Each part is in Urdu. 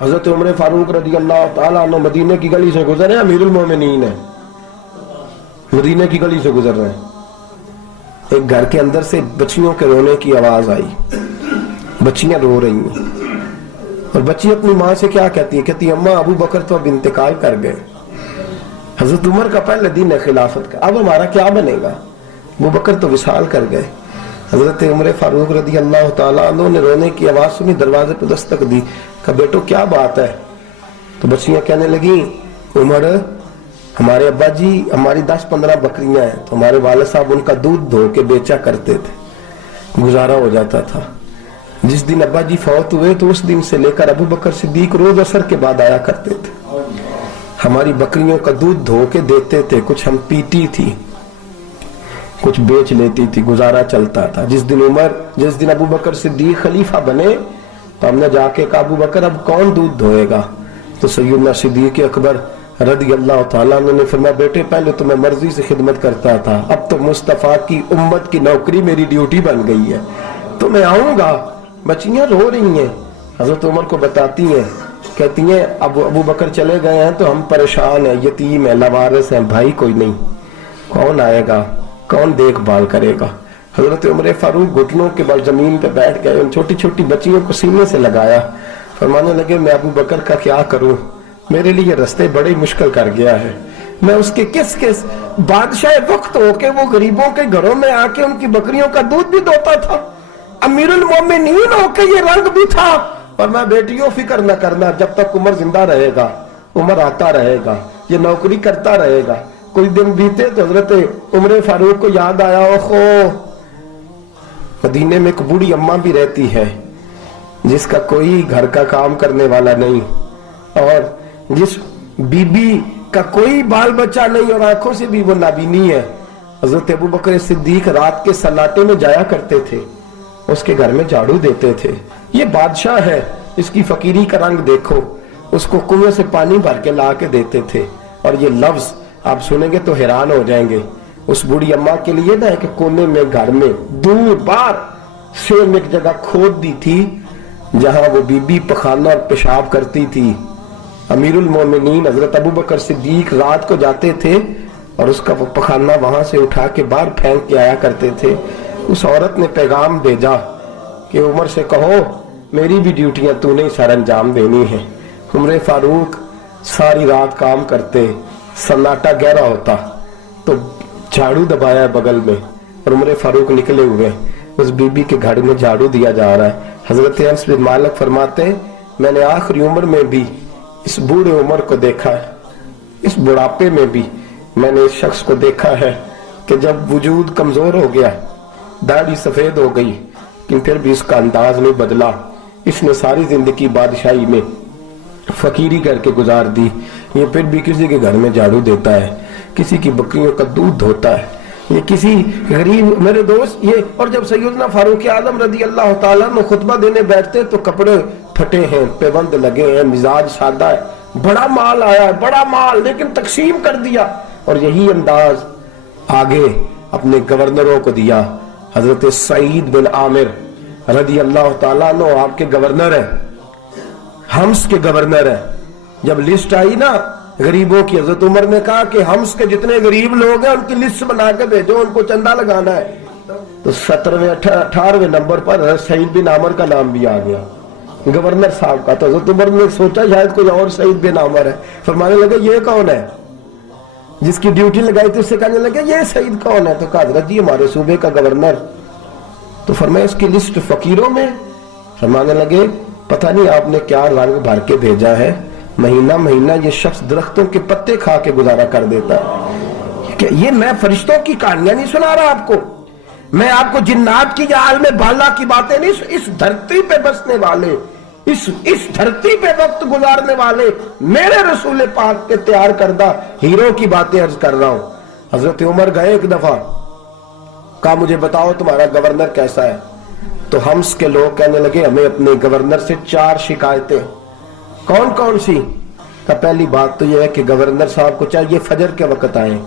حضرت عمر فاروق رضی اللہ تعالیٰ عنہ مدینے کی گلی سے گزرے، امیر المومنین ہے، مدینے کی گلی سے گزر رہے ہیں، ایک گھر کے اندر سے بچیوں کے رونے کی آواز آئی، بچیاں رو رہی ہیں، اور بچی اپنی ماں سے کیا کہتی ہیں؟ کہتی ہیں اماں ابو بکر تو اب انتقال کر گئے، حضرت عمر کا پہلے دن ہے خلافت کا، اب ہمارا کیا بنے گا؟ ابو بکر تو وصال کر گئے۔ حضرت عمر فاروق رضی اللہ تعالیٰ عنہ نے رونے کی آواز سنی، دروازے پہ دستک دی، کہا بیٹو کیا بات ہے؟ تو بچیاں کہنے لگیں عمر ہمارے ابا جی ہماری 10-15 بکریاں ہیں، تو ہمارے والد صاحب ان کا دودھ دھو کے بیچا کرتے تھے، گزارا ہو جاتا تھا۔ جس دن ابا جی فوت ہوئے تو اس دن سے لے کر ابو بکر صدیق روز عصر کے بعد آیا کرتے تھے، ہماری بکریوں کا دودھ دھو کے دیتے تھے، کچھ ہم پیتی تھی، کچھ بیچ لیتی تھی، گزارا چلتا تھا۔ جس دن ابو بکر صدیق خلیفہ بنے تو ہم نے جا کے کہا ابو بکر اب کون دودھ دھوئے گا؟ تو سیدنا صدیق اکبر رضی اللہ تعالیٰ عنہ نے فرمایا بیٹے پہلے تو میں مرضی سے خدمت کرتا تھا، اب تو مصطفیٰ کی امت کی نوکری میری ڈیوٹی بن گئی ہے، تو میں آؤں گا۔ بچیاں رو رہی ہیں، حضرت عمر کو بتاتی ہیں، کہتی ہیں ابو بکر چلے گئے ہیں تو ہم پریشان ہیں، یتیم ہیں، لاوارث ہیں، بھائی کوئی نہیں، کون آئے گا، کون دیکھ بھال کرے گا؟ حضرت عمر فاروق گھٹنوں کے بل زمین پہ بیٹھ گئے، ان چھوٹی چھوٹی بچیوں کو سینے سے لگایا، فرمانے لگے میں ابو بکر کا کیا کروں، میرے لیے رستے بڑے مشکل کر گیا ہے، میں اس کے کس بادشاہ وقت ہو کے وہ غریبوں کے گھروں میں آ کے ان کی بکریوں کا دودھ بھی دوتا تھا، امیر المومنین ہو کے یہ رنگ بھی تھا، اور میں بیٹیوں فکر نہ کرنا، جب تک عمر زندہ رہے گا، عمر آتا رہے گا، یہ نوکری کرتا رہے گا۔ کوئی دن بیتے تو حضرت عمر فاروق کو یاد آیا اوخو مدینے میں ایک بوڑھی اماں بھی رہتی ہے جس کا کوئی گھر کا کام کرنے والا نہیں، اور جس بی بی کا کوئی بال بچہ نہیں، اور آنکھوں سے بھی وہ نابینی ہے۔ حضرت ابو بکر صدیق رات کے سناٹے میں جایا کرتے تھے، اس کے گھر میں جھاڑو دیتے تھے، یہ بادشاہ ہے، اس کی فقیری کا رنگ دیکھو، اس کو کنویں سے پانی بھر کے لا کے دیتے تھے، اور یہ لفظ آپ سنیں گے تو حیران ہو جائیں گے، اس بوڑھی اماں کے لیے نا کہ کونے میں گھر میں دور بار سیم ایک جگہ کھود دی تھی جہاں وہ بی بی پخانہ اور پیشاب کرتی تھی۔ امیر المومنین حضرت ابو بکر صدیق رات کو جاتے تھے اور اس کا پخانہ وہاں سے اٹھا کے باہر پھینک کے آیا کرتے تھے۔ اس عورت نے پیغام بھیجا کہ عمر سے کہو میری بھی ڈیوٹیاں تو نے سر انجام دینی ہے۔ عمر فاروق ساری رات کام کرتے، سناٹا گہرا ہوتا تو جھاڑو دبایا ہے بغل میں، اور عمر فاروق نکلے ہوئے، اس بی بی کے گھر میں جھاڑو دیا جا رہا ہے۔ حضرت انس بن مالک فرماتے ہیں میں نے آخری عمر میں بھی اس بوڑھے عمر کو دیکھا ہے، اس بڑھاپے میں بھی میں نے اس شخص کو دیکھا ہے کہ جب وجود کمزور ہو گیا، داڑھی سفید ہو گئی، لیکن پھر بھی اس کا انداز نہیں بدلا، اس نے ساری زندگی بادشاہی میں فقیری کر کے گزار دی، یہ پھر بھی کسی کے گھر میں جھاڑو دیتا ہے، کسی کی بکریوں کا دودھ دھوتا ہے، یہ کسی غریب میرے دوست یہ۔ اور جب سیدنا فاروق اعظم رضی اللہ تعالیٰ عنہ خطبہ دینے بیٹھتے تو کپڑے پھٹے ہیں، پیبند لگے ہیں، مزاج سادہ ہے، بڑا مال آیا ہے، بڑا مال، لیکن تقسیم کر دیا، اور یہی انداز آگے اپنے گورنروں کو دیا۔ حضرت سعید بن عامر رضی اللہ تعالیٰ عنہ آپ کے گورنر ہیں، حمص کے گورنر ہیں، جب لسٹ آئی نا غریبوں کی، حضرت عمر نے کہا کہ حمص کے جتنے غریب لوگ ہیں ان کی لسٹ بنا کے بھیجو، ان کو چندہ لگانا ہے، تو 17ویں 18ویں نمبر پر سعید بن عامر کا نام بھی آ گیا گورنر صاحب کا۔ تو حضرت عمر نے سوچا شاید کوئی اور سعید بن عامر ہے، فرمانے لگے یہ کون ہے؟ جس کی ڈیوٹی لگائی تھی اس سے کہنے لگے یہ سعید کون ہے؟ تو کہا حضرت جی ہمارے صوبے کا گورنر۔ تو فرمایا اس کی لسٹ فقیروں میں؟ فرمانے لگے پتہ نہیں آپ نے کیا رنگ بھر کے بھیجا ہے، مہینہ مہینہ یہ شخص درختوں کے پتے کھا کے گزارا کر دیتا ہے۔ یہ میں فرشتوں کی کہانیاں نہیں سنا رہا آپ کو، میں آپ کو جنات کی یا عالم بالا کی باتیں نہیں، اس دھرتی پہ بسنے والے، اس دھرتی پہ وقت گزارنے والے میرے رسول پاک کے تیار کردہ ہیرو کی باتیں عرض کر رہا ہوں۔ حضرت عمر گئے ایک دفعہ، کہا مجھے بتاؤ تمہارا گورنر کیسا ہے؟ تو حمص کے لوگ کہنے لگے ہمیں اپنے گورنر سے 4 شکایتیں۔ کون کون سی؟ کہ پہلی بات تو یہ ہے کہ گورنر صاحب کو چاہیے فجر کے وقت آئیں،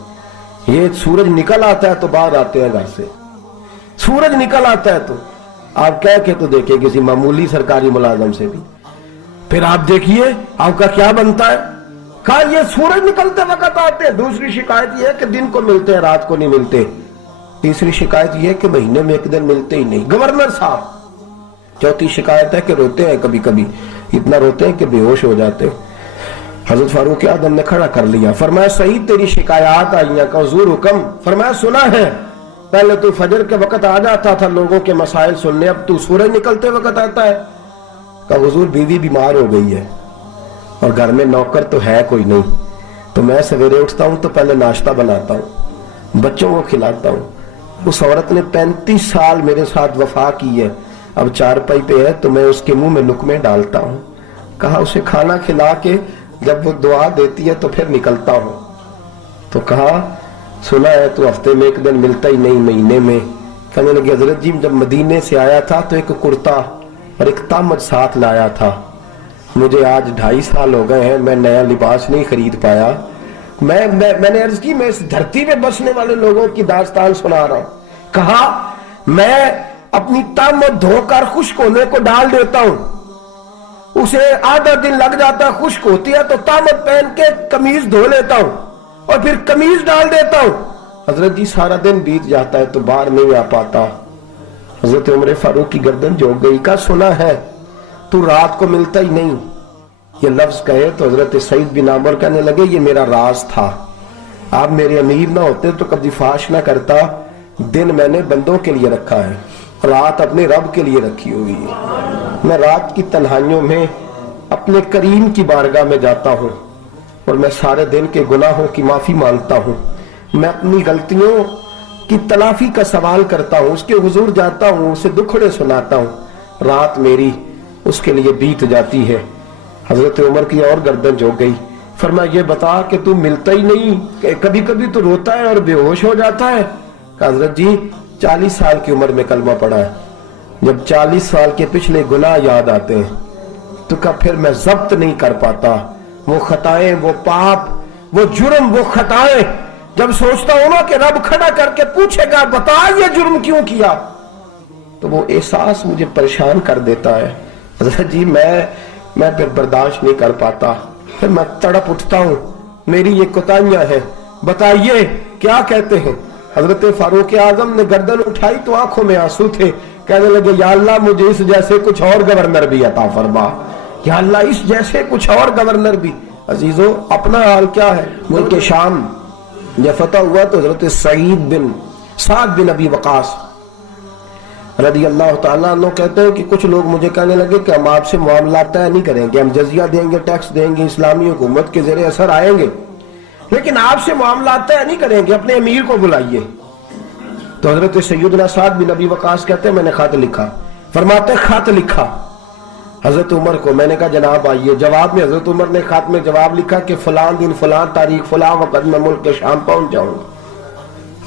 یہ سورج نکل آتا ہے تو باہر آتے ہیں گھر سے، سورج نکل آتا ہے تو آپ کہہ کے تو دیکھیں کسی معمولی سرکاری ملازم سے بھی، پھر آپ دیکھیے آپ کا کیا بنتا ہے. کہا یہ سورج نکلتے وقت آتے ہیں. دوسری شکایت یہ ہے کہ دن کو ملتے ہیں رات کو نہیں ملتے. تیسری شکایت یہ ہے کہ مہینے میں ایک دن ملتے ہی نہیں گورنر صاحب. چوتھی شکایت ہے کہ روتے ہیں کبھی کبھی، اتنا روتے ہیں کہ بے ہوش ہو جاتے ہیں. حضرت فاروق اعظم نے کھڑا کر لیا، فرمایا صحیح تیری شکایات آئی ہیں. کہ حضور حکم. فرمایا سنا ہے پہلے تو فجر کے وقت آ جاتا تھا لوگوں کے مسائل سننے، اب تو سورج نکلتے وقت آتا ہے. کہ حضور بیوی بیمار ہو گئی ہے اور گھر میں نوکر تو ہے کوئی نہیں، تو میں سویرے اٹھتا ہوں تو پہلے ناشتہ بناتا ہوں، بچوں کو کھلاتا ہوں. اس عورت نے 35 سال میرے ساتھ وفا کی ہے، اب چارپائی پہ ہے تو میں اس کے منہ میں لقمے ڈالتا ہوں. کہا اسے کھانا کھلا کے جب وہ دعا دیتی ہے تو پھر نکلتا ہوں. تو کہا سنا ہے تو ہفتے میں ایک دن ملتا ہی نہیں مہینے میں. کہنے لگے حضرت جی جب مدینے سے آیا تھا تو ایک کرتا اور ایک تامج ساتھ لایا تھا، مجھے آج 2.5 سال ہو گئے ہیں میں نیا لباس نہیں خرید پایا. میں نے عرض کی میں اس دھرتی پہ بسنے والے لوگوں کی داستان سنا رہا ہوں. کہا میں اپنی تامت دھو کر خشک ہونے کو ڈال دیتا ہوں، اسے آدھا دن لگ جاتا ہے، خشک ہوتی ہے تو تامت پہن کے قمیض دھو لیتا ہوں اور پھر قمیض ڈال دیتا ہوں. حضرت جی سارا دن بیت جاتا ہے تو باہر نہیں آ پاتا. حضرت عمر فاروق کی گردن جھک گئی. کا سنا ہے تو رات کو ملتا ہی نہیں. یہ لفظ کہے تو حضرت سعید بن عمر کہنے لگے یہ میرا راز تھا، آپ میرے امیر نہ ہوتے تو کبھی فاش نہ کرتا. دن میں نے بندوں کے لیے رکھا ہے، رات اپنے رب کے لیے رکھی ہوئی ہے. میں رات کی تنہائیوں میں اپنے کریم کی بارگاہ میں جاتا ہوں اور میں سارے دن کے گناہوں کی معافی مانگتا ہوں. میں اپنی غلطیوں کی تلافی کا سوال کرتا ہوں، اس کے حضور جاتا ہوں، اسے دکھڑے سناتا ہوں. رات میری اس کے لیے بیت جاتی ہے. حضرت عمر کی اور گردن جھک گئی. فرمایا یہ بتا کہ تو ملتا ہی نہیں، کہ کبھی کبھی تو روتا ہے اور بے ہوش ہو جاتا ہے. کہ حضرت جی 40 سال کی عمر میں کلمہ پڑھا ہے، جب 40 سال کے پچھلے گناہ یاد آتے ہیں تو کہ پھر میں ضبط نہیں کر پاتا. وہ خطائیں، وہ پاپ، وہ جرم، وہ خطائیں جب سوچتا ہوں نا کہ رب کھڑا کر کے پوچھے گا بتا یہ جرم کیوں کیا، تو وہ احساس مجھے پریشان کر دیتا ہے. حضرت جی میں پھر برداشت نہیں کر پاتا، پھر میں تڑپ اٹھتا ہوں، میری یہ کوتاہیاں ہیں، بتائیے کیا کہتے ہیں. حضرت فاروق اعظم نے گردن اٹھائی تو آنکھوں میں آنسو تھے. کہنے لگے یا اللہ مجھے اس جیسے کچھ اور گورنر بھی عطا فرما، یا اللہ اس جیسے کچھ اور گورنر بھی. عزیزو اپنا حال کیا ہے. ملک شام جب فتح ہوا تو حضرت سعد بن ابی وقاص رضی اللہ تعالیٰ عنہ کہتے ہیں کہ کچھ لوگ مجھے کہنے لگے کہ ہم آپ سے معاملات طے نہیں کریں گے، ہم جزیہ دیں گے، ٹیکس دیں گے، اسلامی حکومت کے زیر اثر آئیں گے، لیکن آپ سے معاملات طے نہیں کریں گے، اپنے امیر کو بلائیے. تو حضرت سیدنا سعد بن ابی وقاص کہتے ہیں میں نے خط لکھا. فرماتے خط لکھا حضرت عمر کو. میں نے کہا جناب آئیے. جواب میں حضرت عمر نے خط میں جواب لکھا کہ فلاں دن فلاں تاریخ فلاں وقت میں ملک کے شام پہنچ جاؤں گا.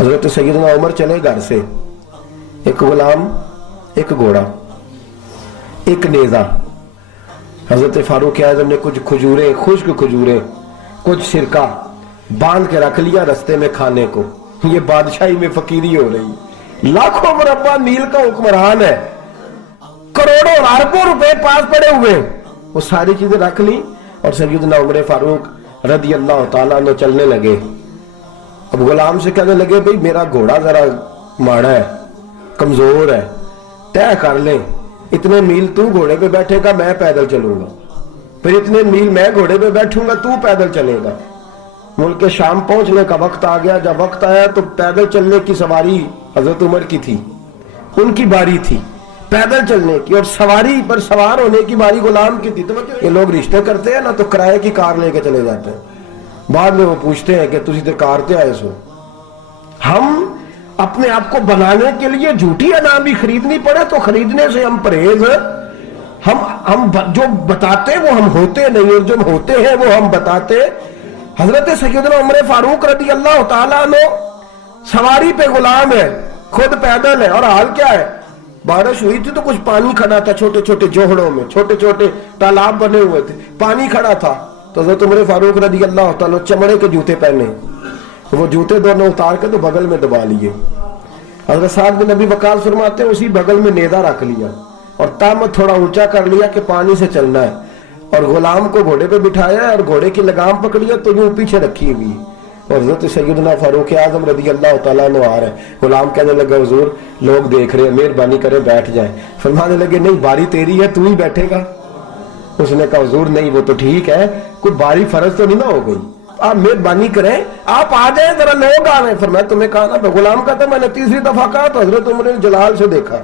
حضرت سیدنا عمر چلے گھر سے، ایک غلام، ایک گھوڑا، ایک نیزہ. حضرت فاروق اعظم نے کچھ کھجوریں، خشک کھجوریں، کچھ سرکہ باندھ کے رکھ لیا رستے میں کھانے کو. یہ بادشاہی میں فقیری ہو رہی. لاکھوں مربع میل کا حکمران ہے، کروڑوں اربوں روپے پاس پڑے ہوئے، وہ ساری چیزیں رکھ لی اور سیدنا عمر فاروق رضی اللہ تعالیٰ عنہ چلنے لگے. اب غلام سے کہنے لگے بھئی میرا گھوڑا ذرا ماڑا ہے، کمزور ہے، طے کر لیں اتنے میل تو گھوڑے پہ بیٹھے گا میں پیدل چلوں گا، پھر اتنے میل میں گھوڑے پہ بیٹھوں گا تو پیدل چلے گا. ملک شام پہنچنے کا وقت آ گیا. جب وقت آیا تو پیدل چلنے کی سواری حضرت عمر کی تھی، ان کی باری تھی پیدل چلنے کی، اور سواری پر سوار ہونے کی باری غلام کی تھی. تو یہ لوگ رشتے کرتے ہیں نا تو کرائے کی کار لے کے چلے جاتے ہیں، بعد میں وہ پوچھتے ہیں کہ تسی تے کار تے آئے سو. ہم اپنے آپ کو بنانے کے لیے جھوٹی انعام بھی خریدنی پڑے تو خریدنے سے ہم پرہیز. ہم جو بتاتے وہ ہم ہوتے نہیں، اور جو ہوتے ہیں وہ ہم بتاتے. حضرت سیدنا عمر فاروق رضی اللہ تعالیٰ عنہ سواری پہ غلام ہے، خود پیدل ہے، اور حال کیا ہے بارش ہوئی تھی تو کچھ پانی کھڑا تھا، چھوٹے چھوٹے جوہڑوں میں چھوٹے چھوٹے تالاب بنے ہوئے تھے، پانی کھڑا تھا. تو حضرت عمر فاروق رضی اللہ تعالیٰ چمڑے کے جوتے پہنے، وہ جوتے دونوں اتار کے تو بغل میں دبا لیے. حضرت سعد بن نبی وقاص فرماتے ہیں اسی بغل میں نیزہ رکھ لیا اور تامت تھوڑا اونچا کر لیا کہ پانی سے چلنا ہے، اور غلام کو گھوڑے پہ بٹھایا ہے اور گھوڑے کی لگام پکڑی ہے تو یوں پیچھے رکھی ہوئی، اور حضرت سیدنا فاروق اعظم رضی اللہ تعالیٰ عنہ آ رہے ہیں۔ غلام کہنے لگا حضور لوگ دیکھ رہے ہیں، مہربانی کریں بیٹھ جائیں۔ فرمانے لگے نہیں باری تیری ہے، تو ہی بیٹھے گا۔ اس نے کہا حضور نہیں وہ تو ٹھیک ہے، کوئی باری فرض تو نہیں نہ ہو گئی، آپ مہربانی کریں آپ آ جائیں، ذرا لوگ آ رہے ہیں۔ فرمایا تمہیں کہا نا، غلام کہتا میں نے تیسری دفعہ کہا تو حضرت عمر نے جلال سے دیکھا،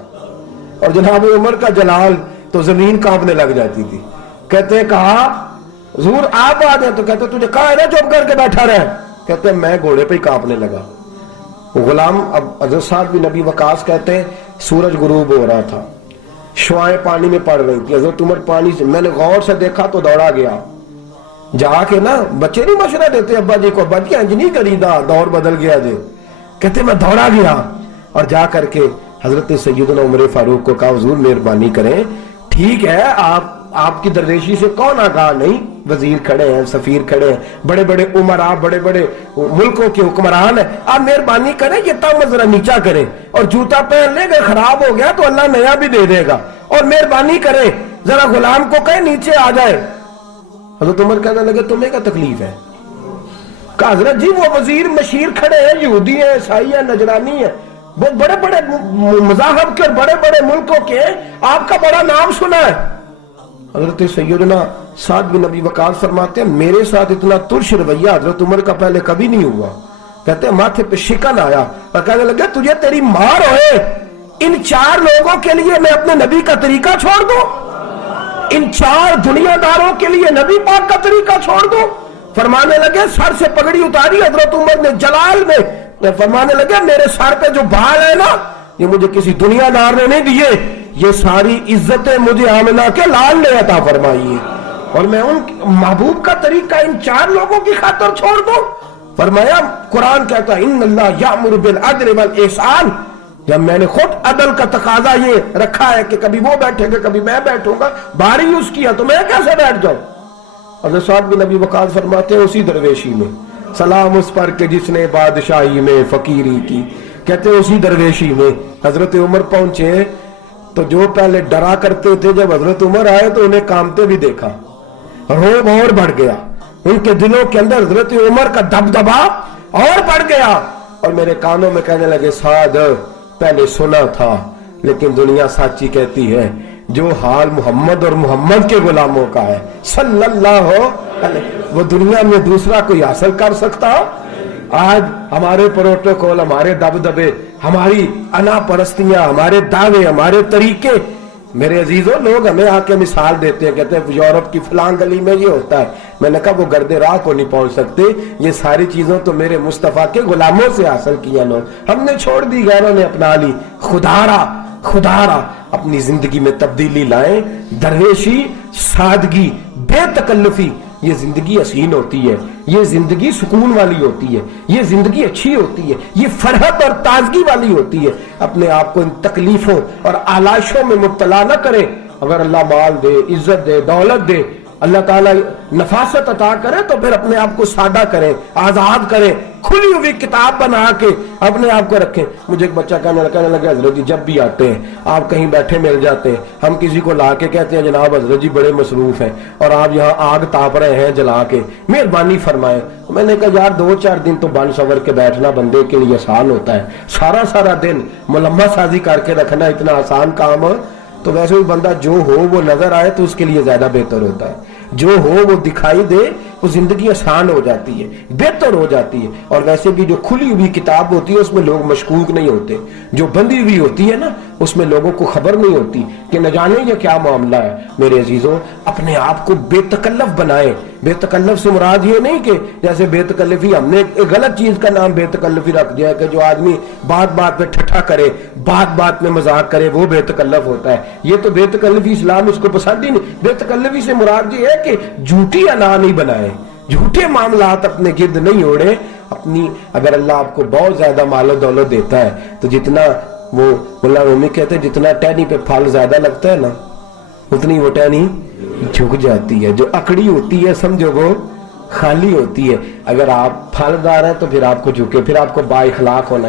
اور جناب عمر کا جلال تو زمین کانپنے لگ جاتی تھی۔ کہتے ہیں کہا حضور آپ آ جائیں، تو کہتے تجھے کہا ہے نا چپ کر کے بیٹھا رہے، کہتے ہیں میں گھوڑے پہ ہی کانپنے لگا۔ غلام اب حضرت سعد بن نبی وقاص کہتے ہیں سورج غروب ہو رہا تھا، شعائیں پانی میں پڑ رہی تھی، حضرت عمر پانی سے، میں نے غور سے دیکھا تو دوڑا گیا، جا کے نا بچے نہیں مشورہ دیتے ابا جی کو، ابا جی انج نہیں کری دا دور بدل گیا جی، کہتے میں دوڑا گیا اور جا کر کے حضرت سیدنا عمر فاروق کو کہا حضور مہربانی کریں، ٹھیک ہے آپ کی درویشی سے کون آگاہ نہیں، وزیر کھڑے ہیں، سفیر کھڑے ہیں، بڑے بڑے عمراء، بڑے بڑے ملکوں کے حکمران ہیں، آپ مہربانی کریں یہ تامت ذرا نیچا کریں، اور جوتا پہن لے گا خراب ہو گیا تو اللہ نیا بھی دے دے گا، اور مہربانی کریں ذرا غلام کو کہیں نیچے آ جائے۔ حضرت عمر کہنے لگے تمہیں کیا تکلیف ہے؟ کہا حضرت جی وہ وزیر مشیر کھڑے ہیں، یہودی ہیں، عیسائی ہیں، نجرانی ہیں، بہت بڑے بڑے مذاہب کے اور بڑے بڑے ملکوں کے، آپ کا بڑا نام سنا ہے۔ حضرت سیدنا سعد بن نبی وقاص فرماتے ہیں میرے ساتھ اتنا ترش رویہ حضرت عمر کا پہلے کبھی نہیں ہوا، کہتے ہیں ماتھے پہ شکن آیا اور کہنے لگے تجھے تیری مار ہوئے، ان 4 لوگوں کے لیے میں اپنے نبی کا طریقہ چھوڑ دوں، ان 4 دنیا داروں کے لیے نبی پاک کا طریقہ چھوڑ دوں؟ فرمانے لگے سر سے پگڑی اتاری حضرت عمر نے جلال میں، فرمانے لگے میرے سر پہ جو بال ہے نا یہ مجھے کسی دنیا دار نے نہیں دیے، یہ ساری عزتیں مجھے آمنہ کے لال نے عطا فرمائی ہے، اور میں ان محبوب کا طریقہ ان 4 لوگوں کی خاطر چھوڑ دوں؟ فرمایا قرآن کہتا ہے ان اللہ یامر بالعدل والاحسان، جب میں نے خود عدل کا تقاضا یہ رکھا ہے کہ کبھی وہ بیٹھے گا کبھی میں بیٹھوں گا، باری یوز کیا تو میں کیسے بیٹھ جاؤں؟ حضرت سعد بن نبی وقاص فرماتے ہیں اسی درویشی میں سلام اس پر کہ جس نے بادشاہی میں فقیری کی، کہتے ہیں اسی درویشی میں حضرت عمر پہنچے تو جو پہلے ڈرا کرتے تھے جب حضرت عمر آئے تو انہیں کامتے بھی دیکھا، روب اور بڑھ گیا، ان کے دلوں کے اندر حضرت عمر کا دبدبا اور بڑھ گیا، اور میرے کانوں میں کہنے لگے سعد پہلے سنا تھا لیکن دنیا سچی کہتی ہے جو حال محمد اور محمد کے غلاموں کا ہے صلی اللہ علیہ، وہ دنیا میں دوسرا کوئی حاصل کر سکتا؟ آج ہمارے پروٹوکول، ہمارے دبدبے، ہماری انا پرستیاں، ہمارے دعوے، ہمارے طریقے، میرے عزیزوں لوگ ہمیں آ کے مثال دیتے ہیں، کہتے ہیں یورپ کی فلاں گلی میں یہ ہوتا ہے، میں نے کہا وہ گرد راہ کو نہیں پہنچ سکتے، یہ ساری چیزوں تو میرے مصطفیٰ کے غلاموں سے حاصل کیا لوگ، ہم نے چھوڑ دی، غیروں نے اپنا لی۔ خدارا اپنی زندگی میں تبدیلی لائیں، درویشی، سادگی، بے تکلفی، یہ زندگی حسین ہوتی ہے، یہ زندگی سکون والی ہوتی ہے، یہ زندگی اچھی ہوتی ہے، یہ فرحت اور تازگی والی ہوتی ہے۔ اپنے آپ کو ان تکلیفوں اور آلائشوں میں مبتلا نہ کریں، اگر اللہ مال دے، عزت دے، دولت دے، اللہ تعالیٰ نفاست عطا کرے تو پھر اپنے آپ کو سادہ کریں، آزاد کریں، کھلی ہوئی کتاب بنا کے اپنے آپ کو رکھیں۔ مجھے ایک بچہ کہنے لگا حضرت جی جب بھی آتے ہیں آپ کہیں بیٹھے مل جاتے ہیں، ہم کسی کو لا کے کہتے ہیں جناب حضرت جی بڑے مصروف ہیں اور آپ یہاں آگ تاپ رہے ہیں جلا کے، مہربانی فرمائیں۔ میں نے کہا یار 2-4 دن تو بن سور کے بیٹھنا بندے کے لیے آسان ہوتا ہے، سارا دن ملمہ سازی کر کے رکھنا اتنا آسان کام ہے؟ تو ویسے بھی بندہ جو ہو وہ نظر آئے تو اس کے لیے زیادہ بہتر ہوتا ہے، جو ہو وہ دکھائی دے، وہ زندگی آسان ہو جاتی ہے، بہتر ہو جاتی ہے۔ اور ویسے بھی جو کھلی ہوئی کتاب ہوتی ہے اس میں لوگ مشکوک نہیں ہوتے، جو بندی ہوئی ہوتی ہے نا اس میں لوگوں کو خبر نہیں ہوتی کہ نہ جانے یہ کیا معاملہ ہے۔ میرے عزیزوں اپنے آپ کو بے تکلف بنائیں۔ بے تکلف سے مراد یہ نہیں کہ جیسے بے تکلفی ہم نے ایک غلط چیز کا نام بے تکلفی رکھ دیا ہے کہ جو آدمی بات پہ ٹھٹھا کرے، بات میں مذاق کرے، وہ بے تکلف ہوتا ہے۔ یہ تو بے تکلفی اسلام اس کو پسند ہی نہیں۔ بے تکلفی سے مراد یہ ہے کہ جھوٹی انا نہیں بنائے، جھوٹے معاملات اپنے گرد نہیں اوڑے۔ اپنی اگر اللہ آپ کو بہت زیادہ مال و دولت دیتا ہے تو جتنا وہ مولا رومی کہتے ہیں جتنا ٹہنی پہ پھل زیادہ لگتا ہے نا اتنی وہ ٹہنی جھک جاتی ہے، جو اکڑی ہوتی ہے سمجھو وہ خالی ہوتی ہے۔ اگر آپ پھلدار ہیں تو پھر آپ کو جھکے، پھر آپ کو با اخلاق ہونا